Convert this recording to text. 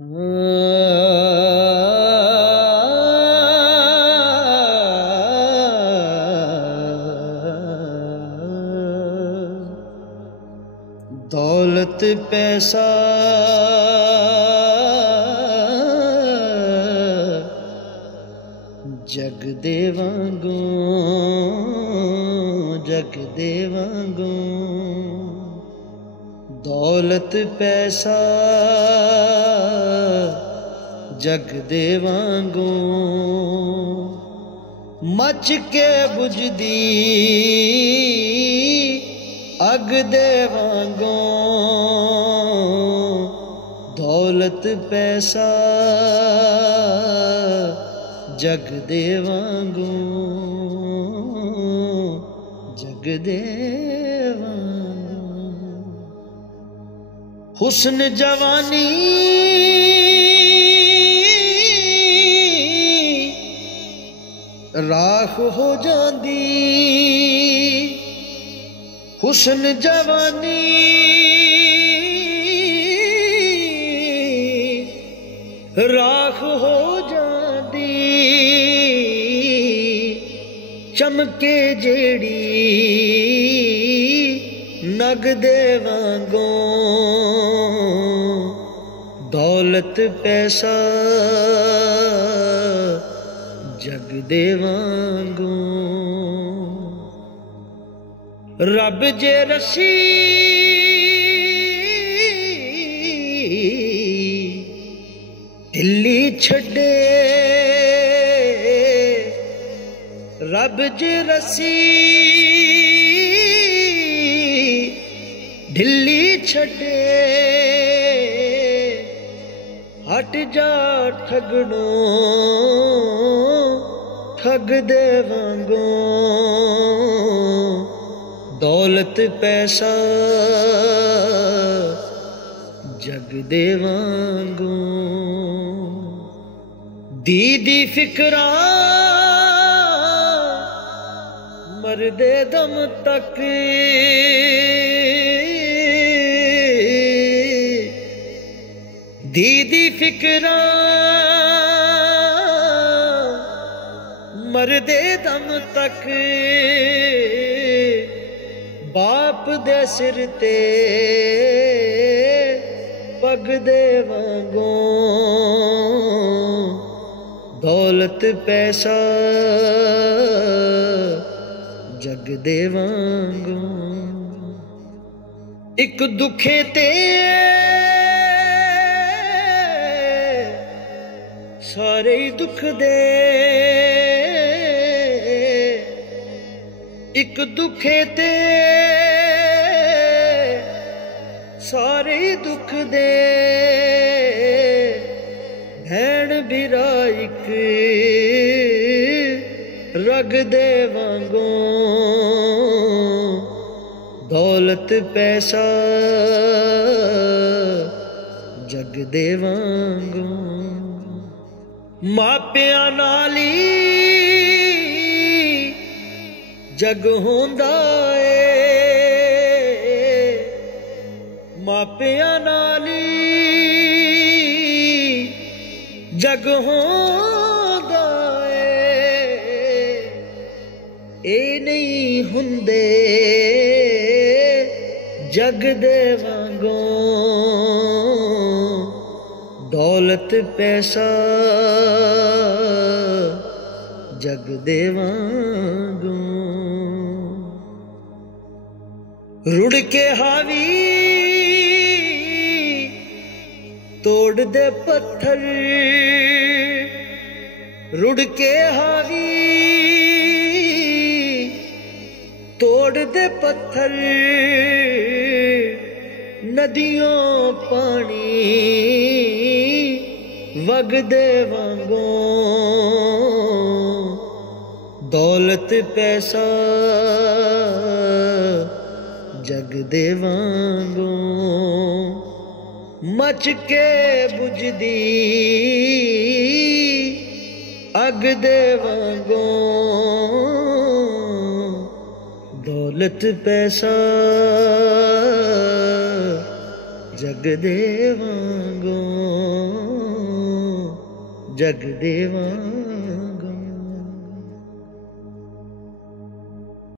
दौलत पैसा जग दे वांगू, जग दे वांगू। दौलत पैसा जग दे वांगू, मच के बुझदी अग दे वांगू। दौलत पैसा जग दे वांगू, जग दे वांगू। हुस्न जवानी राख हो जांदी, हुस्न जवानी राख हो जांदी। चमके जेड़ी नग दे वांगू। दौलत पैसा जग दे वांगू। रब जे रसी ढिल्ली छड़े, रब जे रसी ढिल्ली छड़े। हट जा ठगणो ठग दे वांगू। दौलत पैसा जग दे वांगू। दीदी फिकरा मरदे दम तक, दीदी फिकरा मरदे दम तक। बाप दे सिर ते पग दे वांगू। दौलत पैसा जग दे वांगू। एक दुखे ते सारे ही दुख दे, एक दुखे ते सारे दुख दे। भैन बिरा इक रग दे वांगू। दौलत पैसा जग दे वांगू। मापिया नाली जग होंदा ए, मापिया नाली जग होंदा ए। ए नहीं हुंदे जग दे वांगू। दौलत पैसा जग दे वांगू। रुड़ के हावी तोड़ दे पत्थर, रुड़ के हावी तोड़ दे पत्थर। नदियों पानी वग दे वांगू। दौलत पैसा जग दे वांगू। मच के बुझदी अग दे वांगू। दौलत पैसा जग दे वांगू। जग दे वांगू।